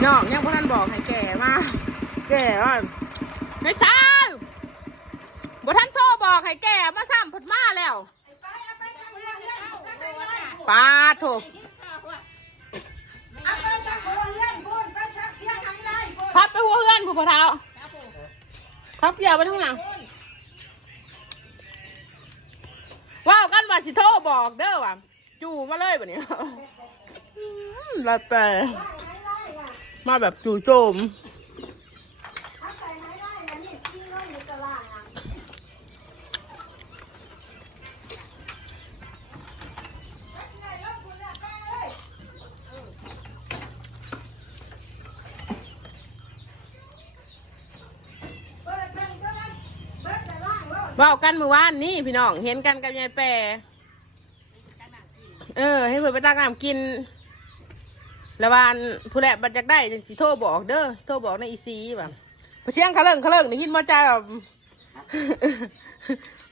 พี่น้องยังพ่ท่านบอกให้แก่มาแก่ว่าไม่ใช่บ่ท่านโซ่บอกให้แก่มาซ้ำผดมาแล้วปาโถพับไปหัวเพื่อนผู้พอเท้าพับเกี่ยวไปทั้งหลังว้าวกันว่าสิโทรบอกเด้อว่ะจู่มาเลยแบบนี้ลาแปร มาแบบจู่โจมเว้ากันเมื่อวานนี่พี่น้องเห็นกันกับยายแปรเออ ให้เพื่อนไปตักน้ำกิน แล้ววานผู้แหละบัดจักได้จังสิโทรบอกเด้อโทรบอกในอีซีแบบพอเชียงเขาเลิงเขาเลิงได้ยินมาจ้าแบบ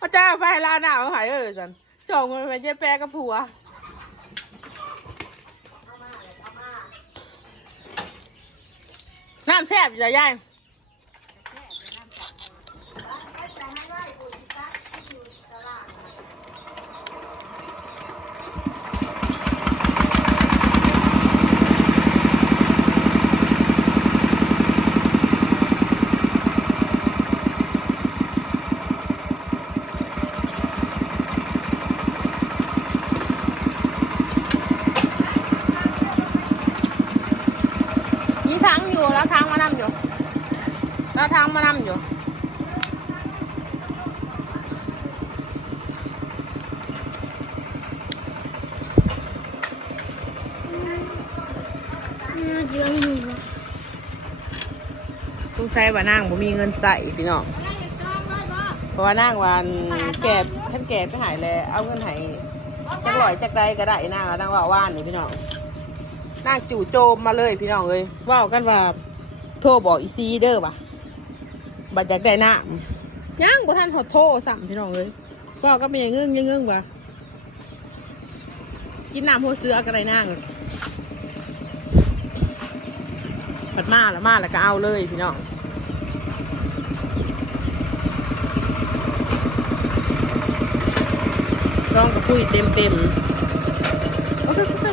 มาจ้าไปลาหนาวหายเออสันจองมันไปเจ๊แปรกับผัวน้ำแซ่บจะยาย มีทางอยู่แล้วทางมานำอยู่แล้ว ทางมานำอยู่สงสัยว่านั่งผมมีเงินใส่พี่น้องเพราะว่านั่งวันแก่ท่านแก่ไปหายแล้วเอาเงินใหายจักลอยจักใดก็ได้นั่งนั่งว่าว่านนี่พี่น้องนั่งจู่โจมมาเลยพี่น้องเลยเว่ากันว่าโทรบอกอีซีเด้อป่ะ บัดอยากได้น้ำยังบ่ท่านหดโทสั่งพี่น้องเลยเว่าก็ไม่ยังเงึ้งยังเงึ้งว่ะกินน้ำหัวเสือก็ได้นั่งผัดมาล้วมาล้วก็เอาเลยพี่น้องร้องกับปุ้ยเต็มเต็มโอเคโอเค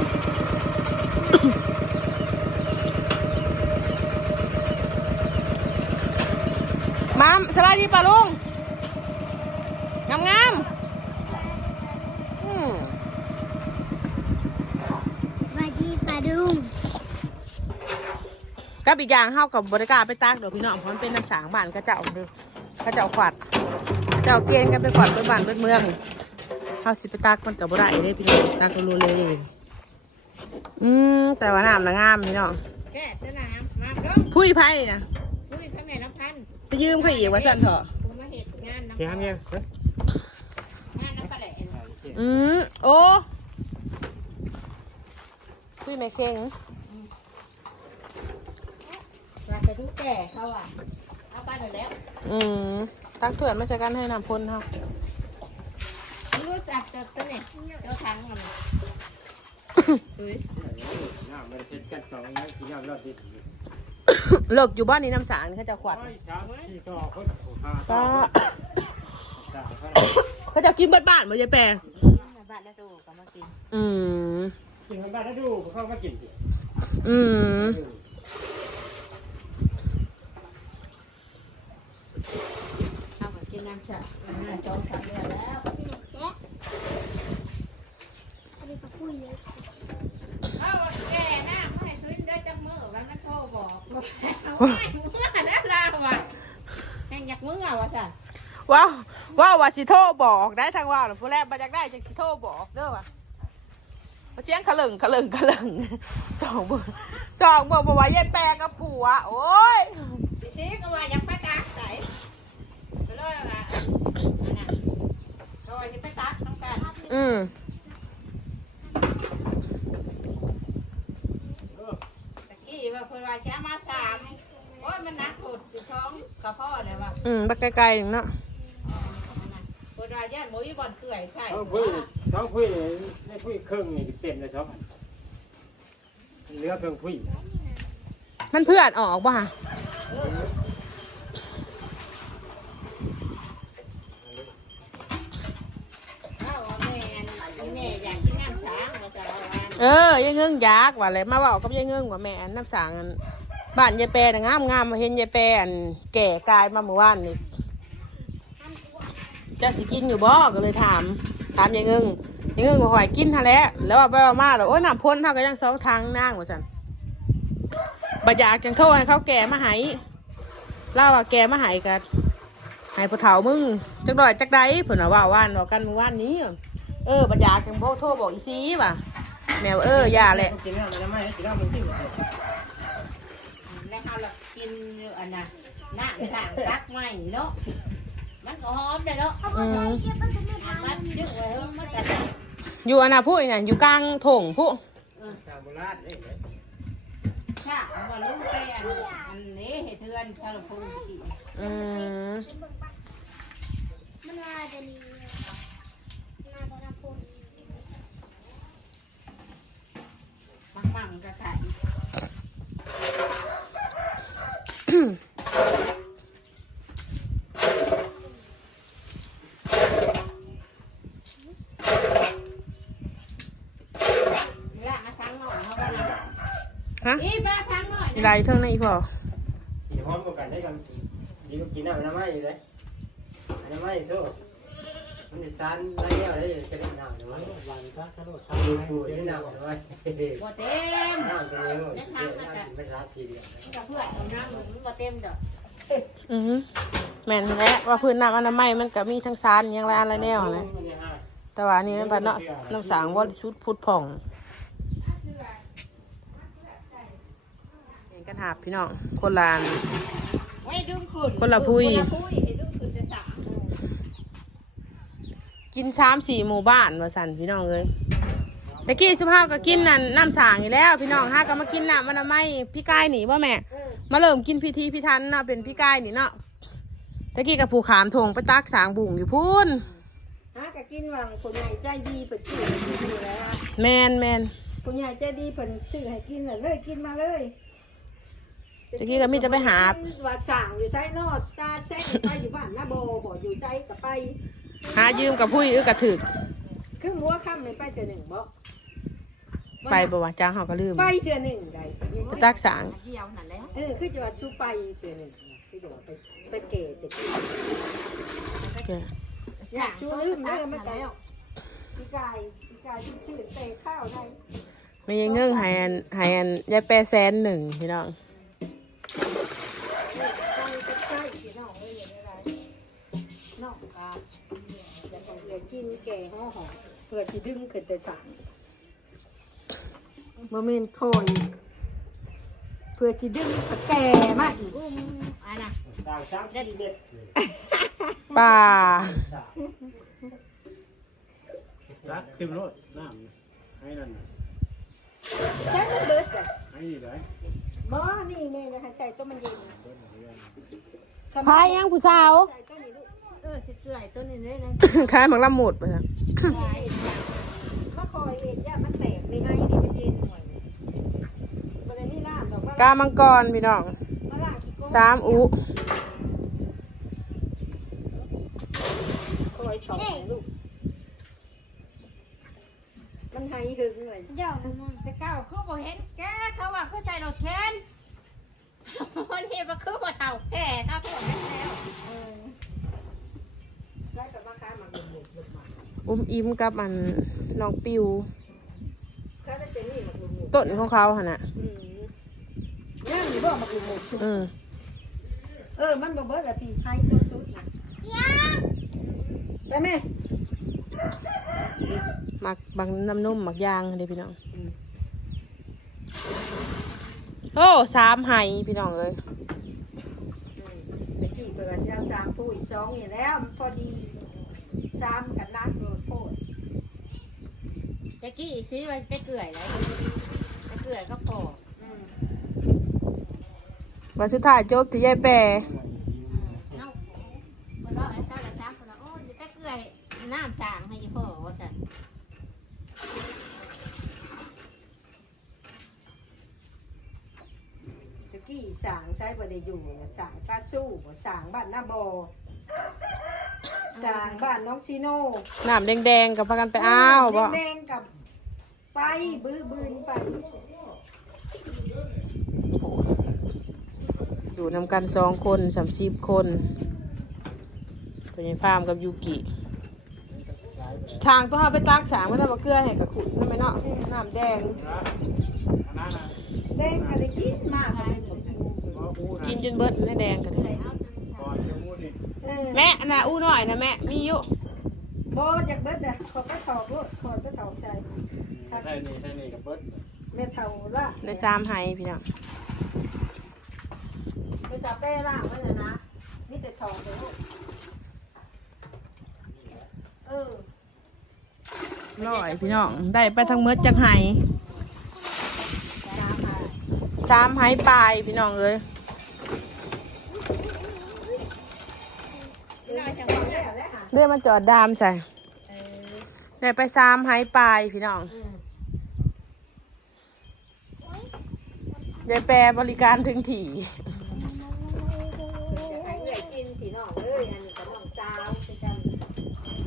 มาม สบายดีป่ะลุง งามงามๆอืมมาดีปลาดุงกับอีกอย่างเฮากับบริการไปตากเดี๋ยวพี่น้องเพราะมันเป็นน้ำสางบ้านกระเจ้าเด้อกระเจ้าขวัดเจ้าเกณฑ์กันไปขวัดไปบ้านไปเมืองเฮาสิไปตากมันกับบ่ได้เด้พี่น้องตากก็รู้เลยอืมแต่ว่าน้ำละงามพี่น้องแก่จะน้ำมาเด้อผู้ยไพ่นะ ยืมเขาอีกว่าสั่นเถอะผมมาเหตุงานน้ำเสียงเนี่ยเฮ้ยงานน้ำปลาแหล่อืมโอ้คุยไม่เค็งว่าจะดูแก่เขาอะ เอาไปหน่อยแล้ว อืมตักเถื่อนไม่ใช่กันให้น้ำพ่นครับรู้จักจะตัวเนี่ยเจ้าทางมันเฮ้ยน้ำไม่ได้เช็ดกันสองนะกินน้ำรอดดิบ เลิกอยู่บ้านนี้น้ำสางนี่เขาจะขวัดโอ้ยสามสี่ต่อคนโอ้ห้าต่ป้าอสามเท่าไหร่เขาจะกินเบิดบ้านบ่ยายแปรบ้านแล้วดูก็มากินอืม กินกันบ้านถ้าดูเขามากินสิอืมเอามากินน้ำชาน้ำจองสามเดือนแล้วอันนี้ก็ปุ้ยเลย เอาแก่น้ำให้ซื้อได้ จักมือวันนั้นโทรบอกเอาไม่เมื่อแล้วลาว่ะแห่งอยากมือว่ะจ้ะว้าวว้าวว่าสิโทรบอกได้ทางว่าวน่ะผู้แรกมาจากได้จากสิโทรบอกเด้อว่ะมาเสียงขะลึงขะลึงขะลึงสองเบอร์สองเบอร์บอกว่ายายแปรกับผัว โอ้ยพี่ซีก็ว่าอยากไปตากใส่ก็เลยว่าอันนั้นก็ว่าจะไปตากต้องการอืม ตะ กี้ว่าคนว่าจะมาสามโอ้ยมันนักหดอยู่ท้องกระเพาะเลยว่ะอืมบักไกลๆหนึ่งเนาะคนว่าย่านหมูยี่บอลเกลื่อยใช่เขาคุยเขาคุยในคุยเครื่องนี่เต็มเลยครับเหลือเครื่องคุยมันเพื่อนออกป่ะฮะ เอาว่าแม่อันแม่อยากกินน้ำช้างมาจะ เออยายเงิงยากว่าเลยมาว่ากับยายเงิงว่าแม่น้ำสางบ้านยายแปรน่ะงามงามมาเห็นยายแปรแก่กายมาเมื่อวานนี่จะสิกินอยู่บ่ก็เลยถาม ถามยายเงิงยายเงิงว่าหอยกินทะแล้วแล้วว่าไปว่ามาแล้วโอ้ยน้ำพ่นเท่ากันยังสองทางนั่งว่าสันบัดยากจังเข้าให้เขาแก่มาหายเล่าว่าแก่มาหายกันหายผู้เฒ่ามึงจักดอยจักใดเพิ่นว่าว่าว่านว่ากันเมื่อวานนี้ เออบัดยากจังโบโทรบอกอีซีว่ะ แมวเอออย่าแหละกินน้ำมันไม่กินน้ำมันกินแล้วเขาเรากินอยู่อันน่ะน้ำช้างตักใหม่เนาะมันก็หอมเลยเนาะอืมเก็บไปจะไม่ทันมันยึดไว้เฮ้ยมันก็อยู่อันน่ะพูดเนี่ยอยู่กลางโถงพูสามโบราณนี่ค่ะว่าลูกไปอันอันนี้เห็ดเทือนชาลพูนกี่อืม มันน่าจะดีน่าจะน่าพูด มังมังก็ใส่ละมาทั้งหน่อยเขาก็เลย ฮะอีบ้าทั้งหน่อยไรเท่านั้นอีพอกินพร้อมกันได้กันดีก็กินน้ำมันไม่อยู่เลยน้ำไม่โซ่มันจะซันไรเงี้ยได้จะได้น้ำน้ำวันก็กระโดดซันดูได้น้ำน้ำไม่บ่เต็มน้ำเป็นเรื่องไม่รับทีเดียวกับเพื่อนเอาน้ำหนุนบ่เต็มดอกอือหือแม่นแหล้วว่าพื้นน้ำอนามัยมันก็มีทั้งซานอยังไรอะไรแนวนะแต่ว่าอันนี้มันเป็นเนาะน้ำสางบริสุทธิ์พุทธผ่องเห็น กันหาบพี่น้องคนลานไว้ดึงขึ้นคนละพุยคนละพุยให้ดึงขึ้นจะสามกินชามสี่หมู่บ้านมาสั่นพี่น้องเลยตะกี้สุภาพก็กินนั่นน้ำสางอยู่แล้ว พี่น้องห้าก็มากินน้ำมันไม่พี่กายหนีว่าแม่ มาเริ่มกินพิธีพิธันเนาะเป็นพี่กายนี่เนาะตะกี้กับผูขามทงไปตักสางบุ่งอยู่พูนฮะก็กินวังคนใหญ่ใจดีเพิ่นซื้อให้กินอยู่แล้วฮะแมนแมนคนใหญ่ใจดีเพิ่นซื้อให้กินน่ะเลยกินมาเลย ตะกี้ก็มีจะไปหา ว่าสั่งอยู่ไซนอดตาแซงไปอยู่บ้านนาโบบ่อยู่ไซก็ไปหายืมกับผู้อื้อกระถึก ครึ่งหัวค่ำนี่ไปเทื่อหนึ่งบ่ไปบ่ว่าจ้างเขาก็ลืมไปเทื่อหนึ่งได้ไปตักสางเดียวนั่นแหละเออคือจะว่าชูไปเทื่อหนึ่งคือจะว่าไปไปเกตแต่กี้อยากชูลืมเด้อมันก็พี่กายพี่กายชื่อเตะข้าวได้ไม่ยังเงื่งใหายอันใหายอันยายแปรแสนหนึ่งพี่น้อง องกาอยากให้กินแก่ห่อหอมเพื่อที่ดึงขึ้นแต่สั่งโมเมนต์คอยเพื่อที่ดึงแก่มากอีกอุ้มอันน่ะต่างสามสี่เม็ดป่ารักขึ้นรถน้ำให้นั่นใช้มันเบิดอะให้ดีเลยบ่นี่แม่นะคะใส่ตัวมันเย็นพายยังผู้สาวใส่ตัวนี้ลูกเออสิเกลือตัวนี้เลยนะขายหมักละหมุดไปจ้ะมาคอยเอ็ดย่ามันแตกในไห้นี่มันเย็นหน่อยมันเลยนี่น้ำดอกว่ากามังกรพี่น้องมาล่างขี้โกงสามอุคอยสองลูกมันไห้หึงเลยเจ้ามันแต่เก้าคือบ่เห็นแกเขาว่าคือใส่รถเข็นวันนี้มันคือบ่เท่าแก่เขาตัวแม่แล้วเออได้กับมาค้ามาเบุกบุกมา อุ้มอิ่มกับอันน้องปิวค้าได้เต็มนี่มาบุกบุกต้นของเขาหนน่ะอืมย่างนี่บ่มาบุกบุกชุบอืมเออ มันบ่เบิดละพี่ไห้ตัวชุดนะไปแม่หมักบางน้ำนุ่มหมักยางเลยพี่น้องโอ้สามไห้พี่น้องเลย ไปกี่เปิดว่าสิ เอาสามผู้อีกสองนี่แล้วมันพอดีสามกันนักโลดโพดจะกี้ซื้อไปไปเกลือยแล้วไปเกลือยก็พออืมวันสุดท้ายจบที่ยายแปรเอ้าบ่รอไอ้เจ้าละจ้าคนละโอ้ยไปเกลือยน้ำจางให้อีพ่อว่าซั่นตะกี้สางใช้บ่ได้อยู่น่ะสางป้า สู้สางบ้านหน้าบอสางบ้านน้องซีโน่น้ำแดงๆกับพากันไปอ้าวบ่แดงๆกับไปบื้อบืนไปอยู่นำกันสองคนสามสิบคนพญพามกับยูกิทางต้องเอาไปตักสางไม่ได้มาเกลือให้กับขุดนั่นไหมเนาะน้ำแดงแดงก็ได้กินมากเลยบ่ กินกินจนเบิดนี่แดงกันเลยเออแม่อันน่ะอู้หน่อยนะแม่มีอยู่บ่จากเบิดน่ะขอไปถอกรถขอไปถอกใจใช่นี่ใช่นี่กับเบิร์ดแม่เฒ่าละในสามไฮพี่น้องไปตาเป้ล่างไว้น่ะนะนี่แต่ถอกเลยลูกเออร้อยพี่น้องได้ไปทั้งเมดจากไฮจ้าค่ะสามไฮปลายพี่น้องเอ้ย เดี๋ยวจะมาแล้วแล้วค่ะเรียกมาจอดดามใส่เออได้ไปสามไฮปลายพี่น้องอืมได้แปรบริการถึงถี่จะให้เอื้อยกินพี่น้องเอ้ยอันนี้ก็น้องสาวคือกัน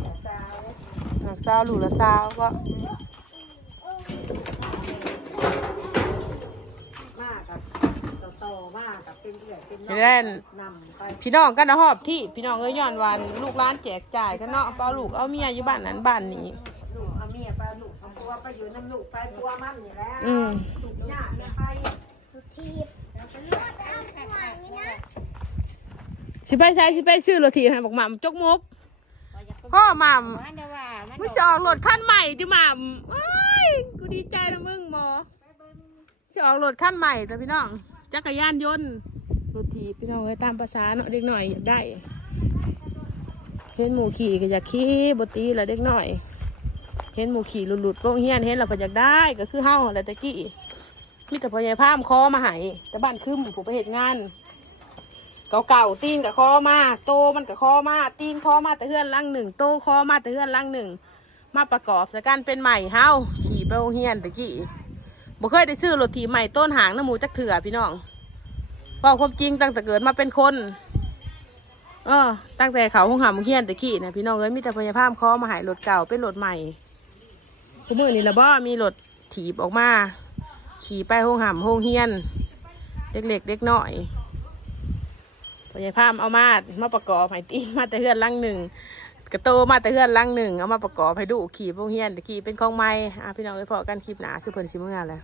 น้องสาวหนักสาวหลูกละสาวก็ มากกับต่อต่อมากกับ เป็นเอื้อยเป็นน้พี่องเล่น นำไปพี่น้องกันนะหอบที่พี่น้องเอ้ยย้อนวันลูกร้านแจกจ่ายกันเนาะเปล่าลูกเอาเมียอยู่บ้านนั้นบ้านนี้ ลูกเอาเมียไปลูกเอาปัวไปอยู่น้ำลูกไปปัวมันนี่แหล้วอืม ลูกหน้าอย่าไปทุกทีบแล้วก็เลือดเอาหวานนี่นะสิไปใช้สิไปซื้อโรตีให้บอกหม่ำจกมกพ่อหม่ำว่าเดี๋ยวว่ามันมึงจะออกรถขั้นใหม่ดิหม่ำเอ้ยกูดีใจนะมึงบอจะออกรถขั้นใหม่แต่พี่น้องจักรยานยนต์ รถถีบพี่น้องเอ้ยตามภาษาเนาะเด็กหน่อยอยากได้ เห็นหมูขี่ก็อยากขี่บตีแหละเด็กหน่อย เห็นหมูขี่หลุดๆโรงเฮียนเห็นเราก็อยากได้ก็คือเฮาแหละตะกี้มีแต่พ่อใหญ่พามคอมาให้แต่บ้านคืมผมไปเหตุงาน เก่าๆตีนกับคอมาโตมันกับคอมาตีนคอมาแต่เฮือนลังหนึ่งโตคอมาแต่เฮือนลังหนึ่งมาประกอบสกันเป็นใหม่เฮาขี่ไปโรงเฮียนตะกี้บ่เคยได้ซื้อรถถีใหม่ต้นหางน้ำหมูจักเถื่อพี่น้อง เพราะความจริงตั้งแต่เกิดมาเป็นคน เออ ตั้งแต่เขาห้องหามเฮียนตะกี้เนะพี่น้องเอ้ยมีแต่พยาพามคอมาหายรถเก่าเป็นรถใหม่ทุกมือนี่ละบ่มีรถถีบออกมา ขี่ไปห้องหามห้องเฮียน เด็กเล็กเด็กน้อยพยายพามเอามามาประกอบให้ตีมาแต่เฮือนลังหนึ่งกระโตมาแต่เฮือนลังหนึ่งเอามาประกอบให้ดูขี่พวกเฮียนตะขี่เป็นของไม้อะพี่น้องเอ้ยพอกันคลิปหนาสุเพิ่นสิมงงานแล้ว